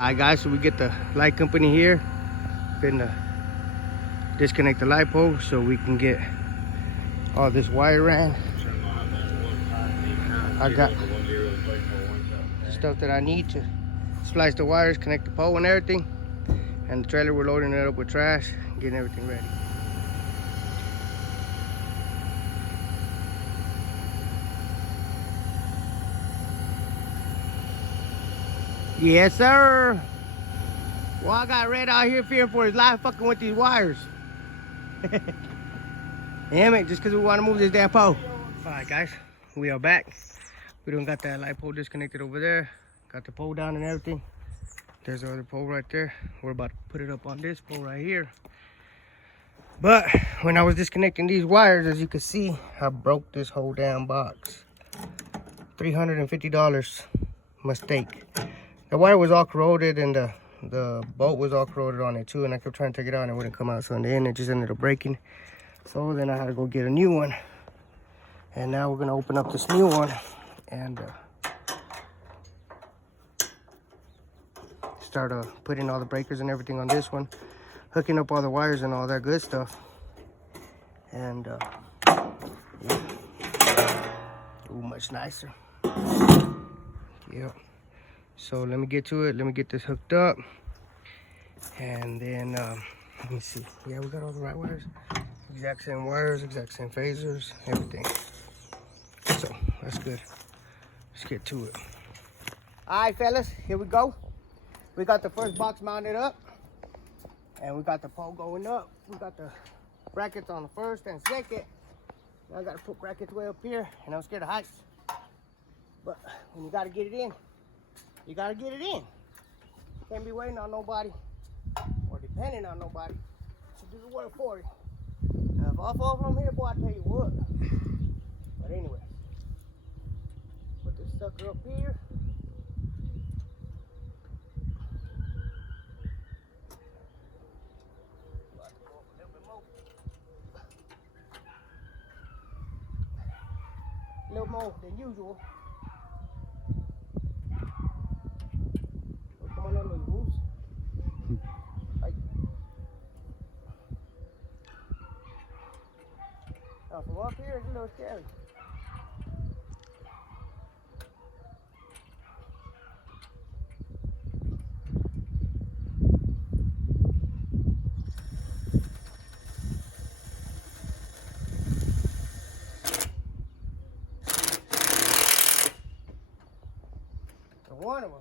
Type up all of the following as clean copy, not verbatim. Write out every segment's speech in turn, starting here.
Alright guys, so we get the light company here. Finna disconnect the light pole so we can get all this wire ran. I got the stuff that I need to splice the wires, connect the pole and everything. And the trailer, we're loading it up with trash, getting everything ready. Yes, sir. Well, I got Red out here fearing for his life fucking with these wires. Damn it, just because we want to move this damn pole. Alright guys, we are back. We done got that light pole disconnected over there. Got the pole down and everything. There's the other pole right there. We're about to put it up on this pole right here. But when I was disconnecting these wires, as you can see, I broke this whole damn box. $350 mistake. The wire was all corroded and the bolt was all corroded on it too, and I kept trying to take it out and it wouldn't come out. So in the end it just ended up breaking. So then I had to go get a new one. And now we're gonna open up this new one and start putting all the breakers and everything on this one, hooking up all the wires and all that good stuff. And yeah. Ooh, much nicer. Yep. So let me get to it. Let me get this hooked up. And then, let me see. Yeah, we got all the right wires. Exact same wires, exact same phasers, everything. So, that's good. Let's get to it. All right, fellas, here we go. We got the first box mounted up. And we got the pole going up. We got the brackets on the first and second. Now I got to put brackets way up here. And I'm scared of heights. But when you got to get it in, you gotta get it in. Can't be waiting on nobody or depending on nobody to do the work for you. Now if I fall from here, boy, I tell you what. But anyway, put this sucker up here. A little more than usual. Now from up here, it's a little scary. So one of them.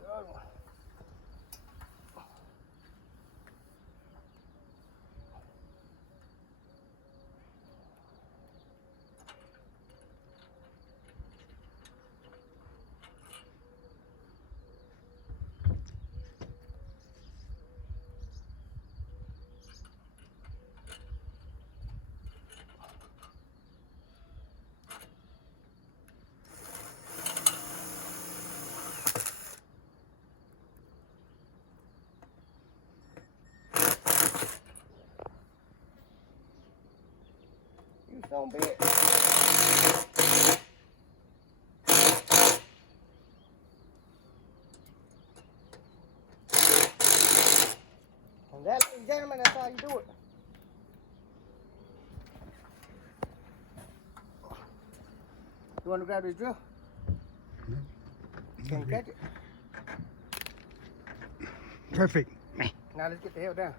The other one. You son of a bitch. And that, ladies and gentlemen, that's how you do it. You want to grab this drill? Can you catch it? Perfect. Now let's get the hell down.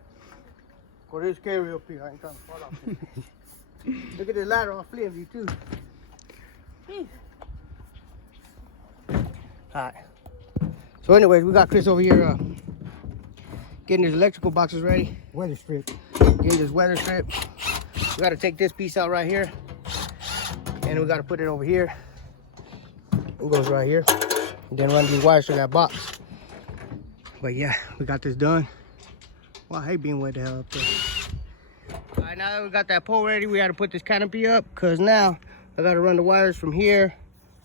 Cause it's scary up here. I ain't trying to fall off. Look at this ladder all flimsy too. Alright. So anyways, we got Chris over here getting his electrical boxes ready. Weather strip. Getting this weather strip. We gotta take this piece out right here. And we gotta put it over here. It goes right here. And then run these wires to that box. But yeah, we got this done. Well, I hate being way the hell up there. Alright, now that we got that pole ready, we gotta put this canopy up, cause now I gotta run the wires from here,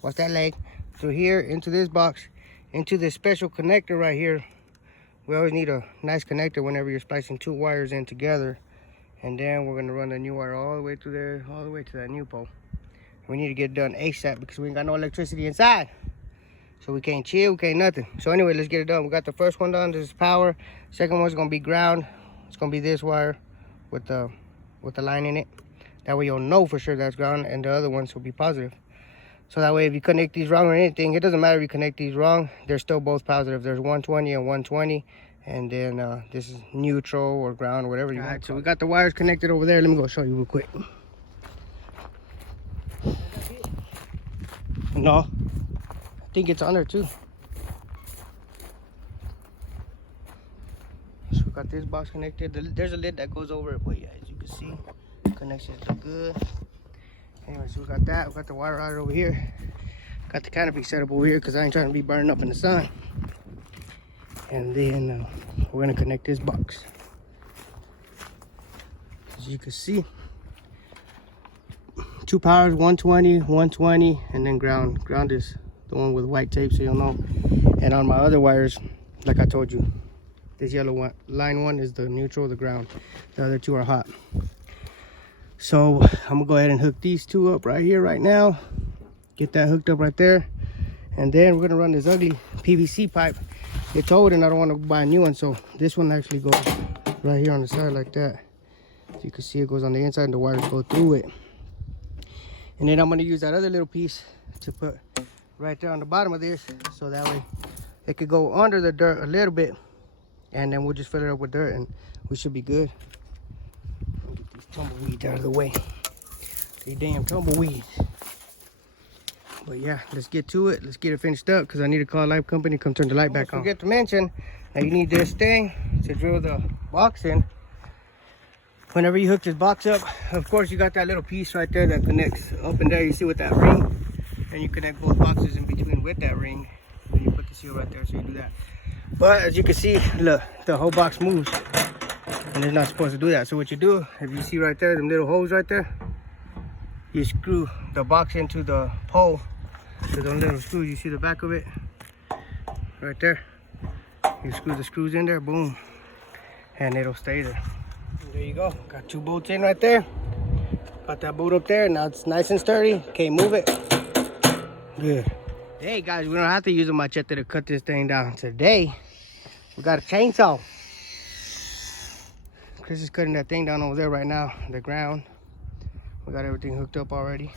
watch that leg, through here into this box, into this special connector right here. We always need a nice connector whenever you're splicing two wires in together. And then we're gonna run the new wire all the way through there, all the way to that new pole. We need to get it done ASAP because we ain't got no electricity inside. So we can't chill, we can't nothing. So anyway, let's get it done. We got the first one done. This is power. Second one's gonna be ground. It's gonna be this wire with the line in it. That way you'll know for sure that's ground, and the other ones will be positive. So that way if you connect these wrong or anything, it doesn't matter if you connect these wrong, they're still both positive. There's 120 and 120, and then this is neutral or ground or whatever you want. So we got the wires connected over there. Let me go show you real quick. No, I think it's on there too. So we got this box connected. There's a lid that goes over it, but yeah, as you can see, connections look good. Anyway, so we got that. We got the wire right over here. Got the canopy set up over here because I ain't trying to be burning up in the sun. And then we're gonna connect this box. As you can see, 2 powers, 120, 120, and then ground. Ground is the one with white tape, so you'll know. And on my other wires, like I told you, this yellow one, line 1 is the neutral, the ground. The other 2 are hot. So I'm gonna go ahead and hook these 2 up right here, right now. Get that hooked up right there. And then we're gonna run this ugly PVC pipe. It's old and I don't wanna buy a new one, so this one actually goes right here on the side like that. As you can see, it goes on the inside and the wires go through it. And then I'm gonna use that other little piece to put right there on the bottom of this, so that way it could go under the dirt a little bit, and then we'll just fill it up with dirt and we should be good. Get these tumbleweeds out of the way. These damn tumbleweeds. But yeah, let's get to it. Let's get it finished up because I need to call a light company to come turn the light back on. Forget to mention that you need this thing to drill the box in. Whenever you hook this box up, of course you got that little piece right there that connects up and there. You see with that ring, and you connect both boxes in between with that ring. Then you put the seal right there, so you do that. But as you can see, look, the whole box moves, and it's not supposed to do that. So what you do, if you see right there, them little holes right there, you screw the box into the pole with those little screws. You see the back of it right there. You screw the screws in there, boom, and it'll stay there. There you go. Got 2 bolts in right there. Got that bolt up there. Now it's nice and sturdy. Can't move it. Good. Hey guys, we don't have to use a machete to cut this thing down. Today, we got a chainsaw. Chris is cutting that thing down over there right now. The ground. We got everything hooked up already.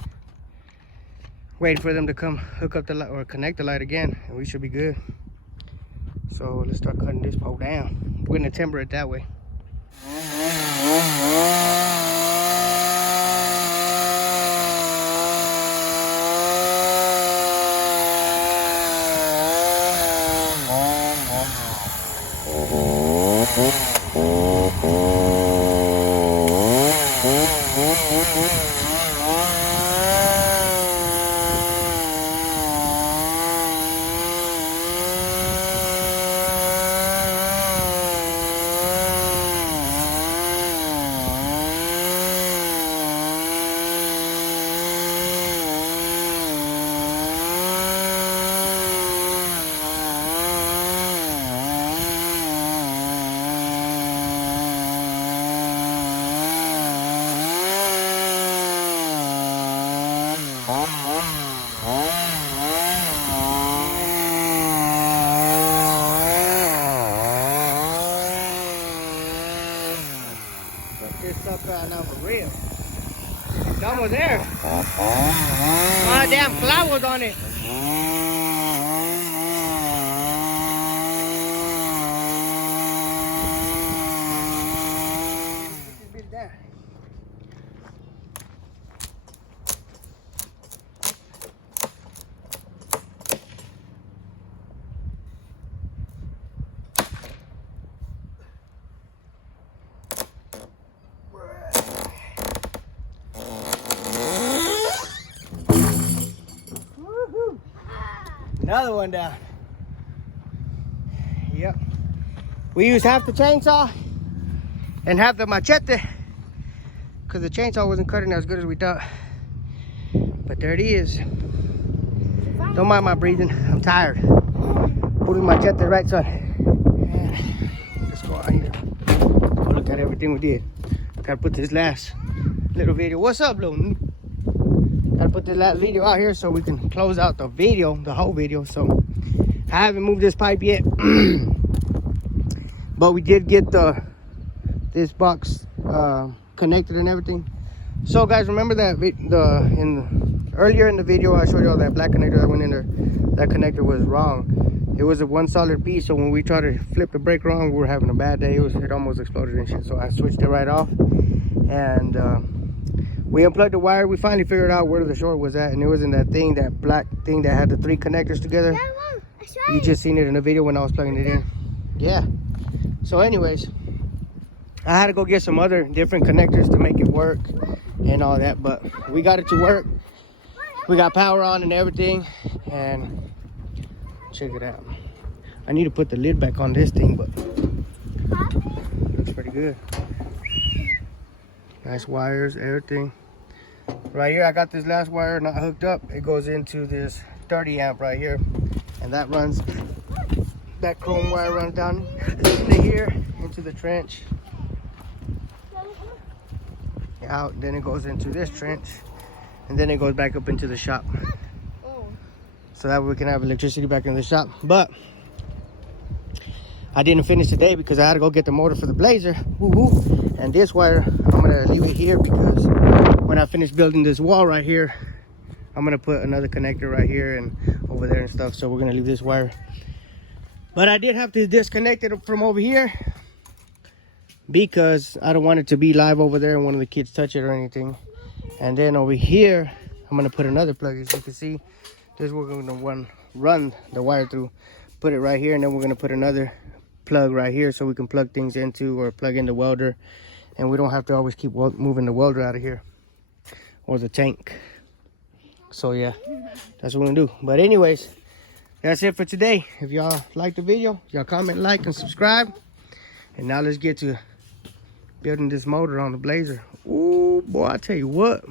Waiting for them to come hook up the light or connect the light again, and we should be good. So let's start cutting this pole down. We're gonna timber it that way. This sucker out now for real. It's almost there. Oh, damn flowers on it. Another one down. Yep. We used half the chainsaw and half the machete because the chainsaw wasn't cutting as good as we thought. But there it is. Don't mind my breathing. I'm tired. Putting machete right, son. Let's go out here. Let's go look at everything we did. Gotta put this last little video. What's up, Lou? Gotta put this last video out here so we can close out the video, the whole video. So I haven't moved this pipe yet. But we did get this box connected and everything. So guys, remember that earlier in the video I showed you all that black connector that went in there. That connector was wrong. It was a one solid piece, so when we tried to flip the brake wrong, we were having a bad day. It almost exploded and shit. So I switched it right off, and we unplugged the wire. We finally figured out where the short was at, and it was in that thing, that black thing that had the 3 connectors together. You just seen it in the video when I was plugging it in. Yeah. So anyways, I had to go get some other different connectors to make it work and all that, but we got it to work. We got power on and everything, and check it out. I need to put the lid back on this thing, but looks pretty good. Nice wires, everything. Right here, I got this last wire not hooked up. It goes into this 30 amp right here, and that runs, that chrome wire runs down into here, into the trench. Out, then it goes into this trench, and then it goes back up into the shop. So that way we can have electricity back in the shop. But I didn't finish today because I had to go get the motor for the Blazer. Woo-hoo. And this wire, I'm gonna leave it here because when I finish building this wall right here, I'm gonna put another connector right here and over there and stuff. So we're gonna leave this wire. But I did have to disconnect it from over here because I don't want it to be live over there and one of the kids touch it or anything. And then over here, I'm gonna put another plug. As you can see, this is what we're gonna run the wire through. Put it right here, and then we're gonna put another plug right here so we can plug things into or plug in the welder, and we don't have to always keep moving the welder out of here or the tank. So yeah, that's what we're gonna do. But anyways, that's it for today. If y'all like the video, y'all comment, like, and subscribe. And now let's get to building this motor on the Blazer. Ooh, boy, I tell you what.